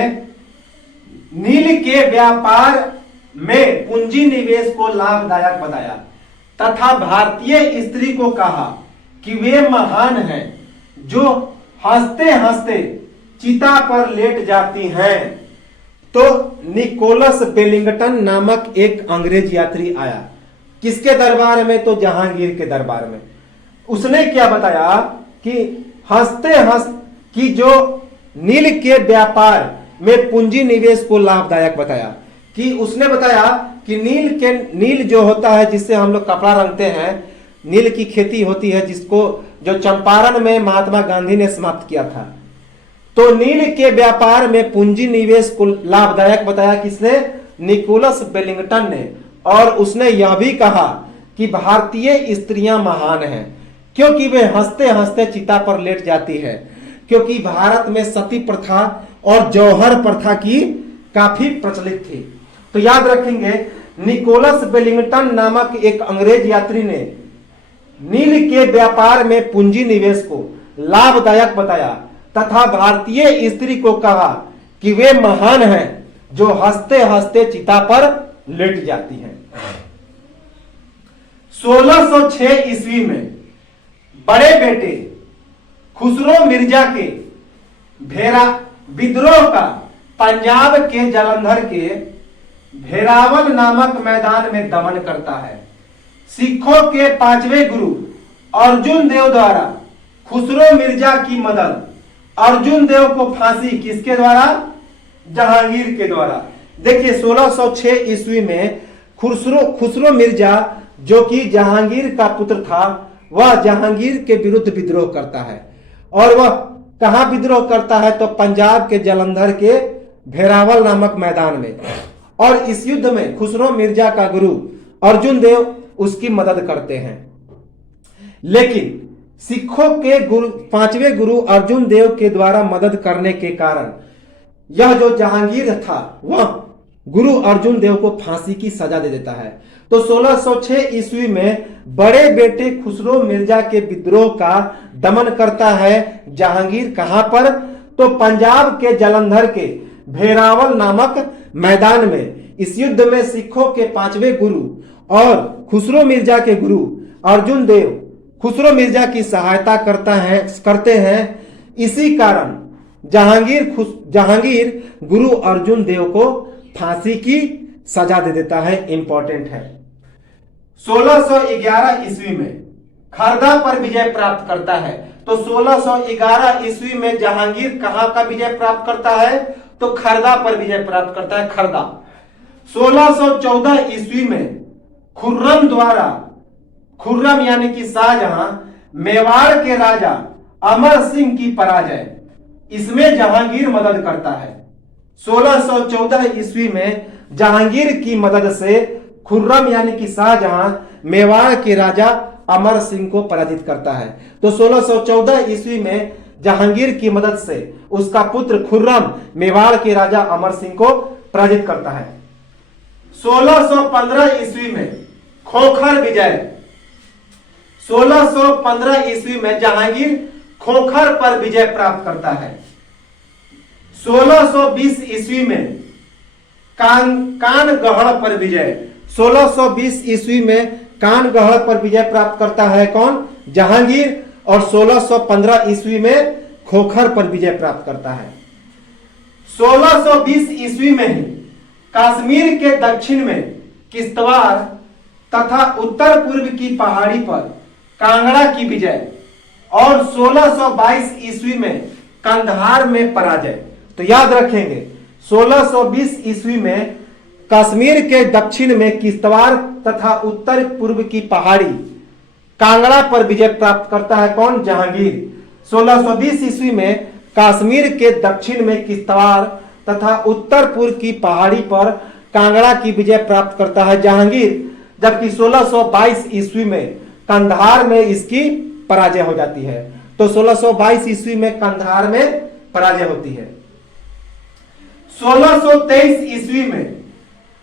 नील के व्यापार में पूंजी निवेश को लाभदायक बताया तथा भारतीय स्त्री को कहा कि वे महान हैं जो हंसते हंसते चिता पर लेट जाती हैं। तो निकोलस बेलिंगटन नामक एक अंग्रेज यात्री आया किसके दरबार में, तो जहांगीर के दरबार में। उसने क्या बताया कि हंसते हंस कि जो नील के व्यापार में पूंजी निवेश को लाभदायक बताया। कि उसने बताया कि नील जो होता है जिससे हम लोग कपड़ा रंगते हैं, नील की खेती होती है जिसको जो चंपारण में महात्मा गांधी ने समाप्त किया था। तो नील के व्यापार में पूंजी निवेश को लाभदायक बताया किसने, निकोलस बेलिंगटन ने। और उसने यह भी कहा कि भारतीय स्त्रियां महान हैं क्योंकि वे हंसते हंसते चिता पर लेट जाती है, क्योंकि भारत में सती प्रथा और जौहर प्रथा की काफी प्रचलित थी। तो याद रखेंगे, निकोलस बेलिंगटन नामक एक अंग्रेज यात्री ने नील के व्यापार में पूंजी निवेश को लाभदायक बताया तथा भारतीय स्त्री को कहा कि वे महान हैं जो हंसते हंसते चिता पर लेट जाती हैं। 1606 ईस्वी में बड़े बेटे खुसरो मिर्जा के भेरा विद्रोह का पंजाब के जालंधर के भेरावल नामक मैदान में दमन करता है। सिखों के 5वें गुरु अर्जुन देव द्वारा खुसरो मिर्जा की मदद, अर्जुन देव को फांसी किसके द्वारा, जहांगीर के द्वारा। देखिए 1606 ईस्वी में खुसरो मिर्जा जो कि जहांगीर का पुत्र था, वह जहांगीर के विरुद्ध विद्रोह करता है। और वह कहां विद्रोह करता है, तो पंजाब के जालंधर के भेरावल नामक मैदान में। और इस युद्ध में खुसरो मिर्जा का गुरु अर्जुन देव उसकी मदद करते हैं। लेकिन सिखों के 5वें गुरु अर्जुन देव के द्वारा मदद करने के कारण यह जो जहांगीर था वह गुरु अर्जुन देव को फांसी की सजा दे देता है। तो 1606 ईस्वी में बड़े बेटे खुसरो मिर्जा के विद्रोह का दमन करता है जहांगीर। कहां पर, तो पंजाब के जालंधर के भेरावल नामक मैदान में। इस युद्ध में सिखों के 5वें गुरु और खुसरो मिर्जा के गुरु अर्जुन देव खुसरो मिर्जा की सहायता करते हैं। इसी कारण जहांगीर गुरु अर्जुन देव को फांसी की सजा दे देता है। इंपॉर्टेंट है। 1611 ईस्वी में खरदा पर विजय प्राप्त करता है। तो 1611 ईस्वी में जहांगीर कहां का विजय प्राप्त करता है, तो खरदा पर विजय प्राप्त करता है, खरदा। 1614 ईस्वी में खुर्रम यानी कि शाहजहां, मेवाड़ के राजा अमर सिंह की पराजय, इसमें जहांगीर मदद करता है। 1614 ईस्वी में जहांगीर की मदद से खुर्रम यानी कि शाहजहां मेवाड़ के राजा अमर सिंह को पराजित करता है। तो 1614 ईस्वी में जहांगीर की मदद से उसका पुत्र खुर्रम मेवाड़ के राजा अमर सिंह को पराजित करता है। 1615 ईस्वी में खोखर विजय, 1615 ईस्वी में जहांगीर खोखर पर विजय प्राप्त करता है। 1620 ईस्वी में कानगढ़ पर विजय, 1620 ईस्वी में कानगढ़ पर विजय प्राप्त करता है कौन? जहांगीर। और 1615 ईस्वी में खोखर पर विजय प्राप्त करता है। 1620 ईस्वी में ही कश्मीर के दक्षिण में किश्तवाड़ तथा उत्तर पूर्व की पहाड़ी पर कांगड़ा की विजय और 1622 ईस्वी में कंधार में पराजय। तो याद रखेंगे 1620 ईस्वी में कश्मीर के दक्षिण में किश्तवाड़ तथा उत्तर पूर्व की पहाड़ी कांगड़ा पर विजय प्राप्त करता है कौन? जहांगीर। 1620 ईस्वी में कश्मीर के दक्षिण में किश्तवाड़ तथा उत्तर पूर्व की पहाड़ी पर कांगड़ा की विजय प्राप्त करता है जहांगीर, जबकि 1622 ईस्वी में कंधार में इसकी पराजय हो जाती है। तो 1622 ईस्वी में कंधार में पराजय होती है। 1623 ईस्वी में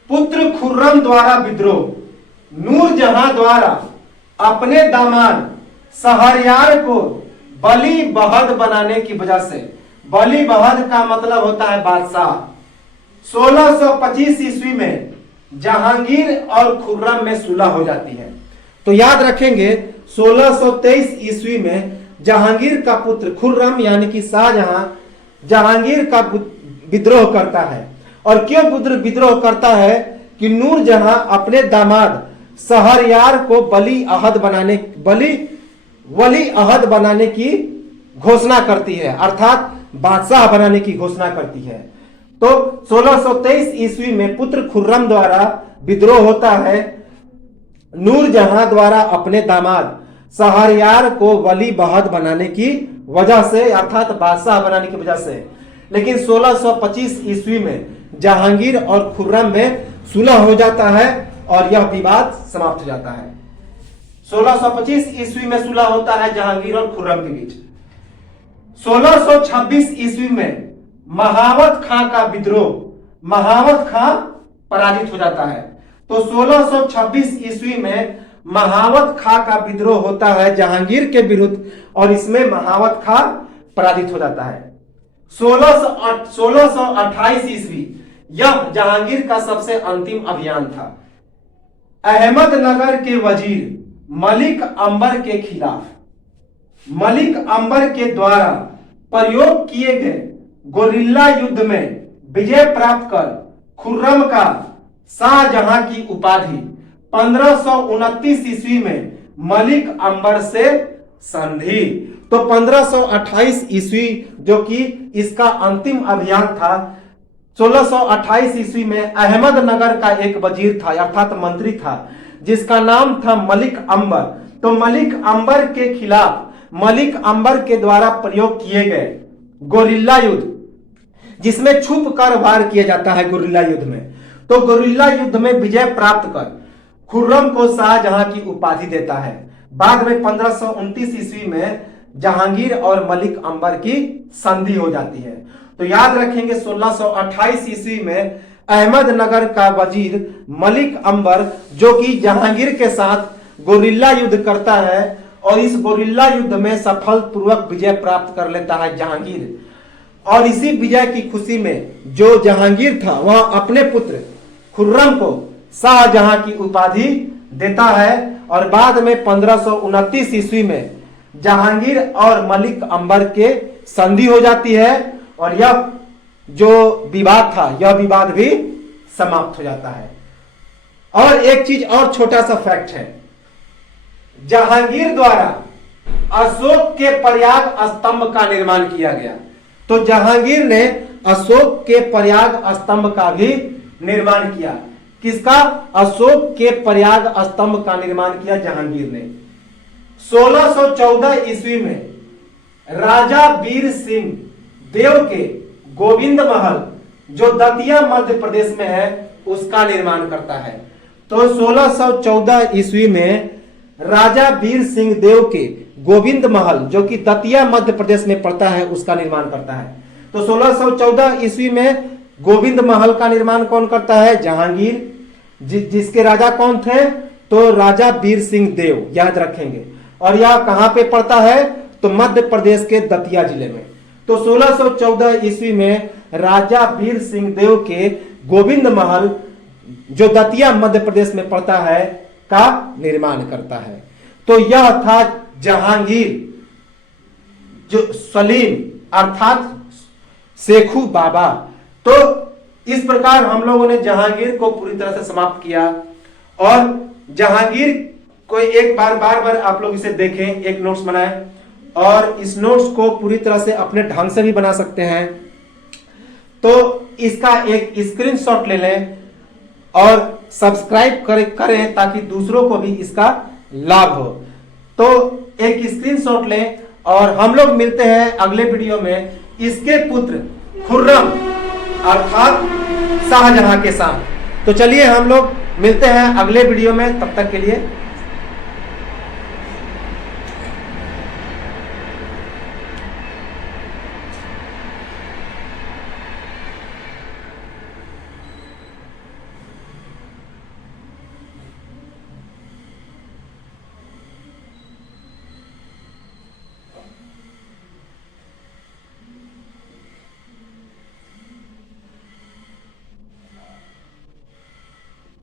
पुत्र खुर्रम द्वारा विद्रोह, नूरजहां द्वारा अपने दामाद शहरयार को बली बहद बनाने की वजह से, बली बहद का मतलब होता है बादशाह। 1625 ईस्वी में जहांगीर और खुर्रम में सुलह हो जाती है। तो याद रखेंगे 1623 ईस्वी में जहांगीर का पुत्र खुर्रम यानी कि शाहजहां जहांगीर का विद्रोह करता है। और क्यों विद्रोह करता है कि नूरजहां अपने दामाद शहरयार को वली अहद बनाने की घोषणा करती है, अर्थात बादशाह बनाने की घोषणा करती है। तो 1623 ईस्वी में पुत्र खुर्रम द्वारा विद्रोह होता है नूरजहां द्वारा अपने दामाद शहरयार को वली बहद बनाने की वजह से, अर्थात बादशाह बनाने की वजह से। लेकिन 1625 ईस्वी में जहांगीर और खुर्रम में सुलह हो जाता है और यह विवाद समाप्त हो जाता है। 1625 ईस्वी में सुलह होता है जहांगीर और खुर्रम के बीच। 1626 ईस्वी में महावत खां का विद्रोह, महावत खां पराजित हो जाता है। तो 1626 ईस्वी में महावत खां का विद्रोह होता है जहांगीर के विरुद्ध और इसमें महावत खां पराजित हो जाता है। 1628 ईस्वी यह जहांगीर का सबसे अंतिम अभियान था। अहमदनगर के वजीर मलिक अंबर के खिलाफ, मलिक अंबर के द्वारा प्रयोग किए गए गोरिल्ला युद्ध में विजय प्राप्त कर खुर्रम का शाहजहां की उपाधि 1529 ईस्वी में मलिक अंबर से संधि। तो 1528 ईस्वी जो कि इसका अंतिम अभियान था, 1628 ईस्वी में अहमदनगर का एक वजीर था अर्थात मंत्री था जिसका नाम था मलिक अंबर। तो मलिक अंबर के खिलाफ मलिक अंबर के द्वारा प्रयोग किए गए गोरिल्ला युद्ध, जिसमें छुप कर वार किया जाता है गोरिल्ला युद्ध में, तो गोरिल्ला युद्ध में विजय प्राप्त कर खुर्रम को शाहजहां की उपाधि देता है। बाद में 1529 ईस्वी में जहांगीर और मलिक अंबर की संधि हो जाती है। तो याद रखेंगे 1628 ईस्वी में अहमदनगर का वजीर मलिक अंबर जो कि जहांगीर के साथ गोरिल्ला युद्ध करता है और इस गोरिल्ला युद्ध में सफलपूर्वक विजय प्राप्त कर लेता है जहांगीर। और इसी विजय की खुशी में जो जहांगीर था वह अपने पुत्र खुर्रम को शाहजहां की उपाधि देता है। और बाद में 1529 ईस्वी में जहांगीर और मलिक अंबर के संधि हो जाती है और यह जो विवाद था यह विवाद भी समाप्त हो जाता है। और एक चीज और छोटा सा फैक्ट है, जहांगीर द्वारा अशोक के प्रयाग स्तंभ का निर्माण किया गया। तो जहांगीर ने अशोक के प्रयाग स्तंभ का भी निर्माण किया। किसका? अशोक के प्रयाग स्तंभ का निर्माण किया जहांगीर ने। 1614 ईस्वी में राजा वीर सिंह देव के गोविंद महल जो दतिया मध्य प्रदेश में है उसका निर्माण करता है। तो 1614 ईस्वी में राजा वीर सिंह देव के गोविंद महल, जो कि दतिया मध्य प्रदेश में पड़ता है, उसका निर्माण करता है। तो 1614 ईस्वी में गोविंद महल का निर्माण कौन करता है? जहांगीर। जिसके राजा कौन थे? तो राजा वीर सिंह देव, याद रखेंगे। और यह कहां पे पड़ता है? तो मध्य प्रदेश के दतिया जिले में। तो 1614 ईस्वी में राजा वीर सिंह देव के गोविंद महल, जो दतिया मध्य प्रदेश में पड़ता है, का निर्माण करता है। तो यह था जहांगीर, जो सलीम अर्थात शेखू बाबा। तो इस प्रकार हम लोगों ने जहांगीर को पूरी तरह से समाप्त किया। और जहांगीर को एक बार आप लोग इसे देखें, एक नोट्स बनाएं और इस नोट्स को पूरी तरह से अपने ढंग से भी बना सकते हैं। तो इसका एक स्क्रीनशॉट ले लें और सब्सक्राइब करें ताकि दूसरों को भी इसका लाभ हो। तो एक स्क्रीनशॉट लें और हम लोग मिलते हैं अगले वीडियो में इसके पुत्र खुर्रम अर्थात शाहजहां के साथ। तो चलिए हम लोग मिलते हैं अगले वीडियो में, तब तक के लिए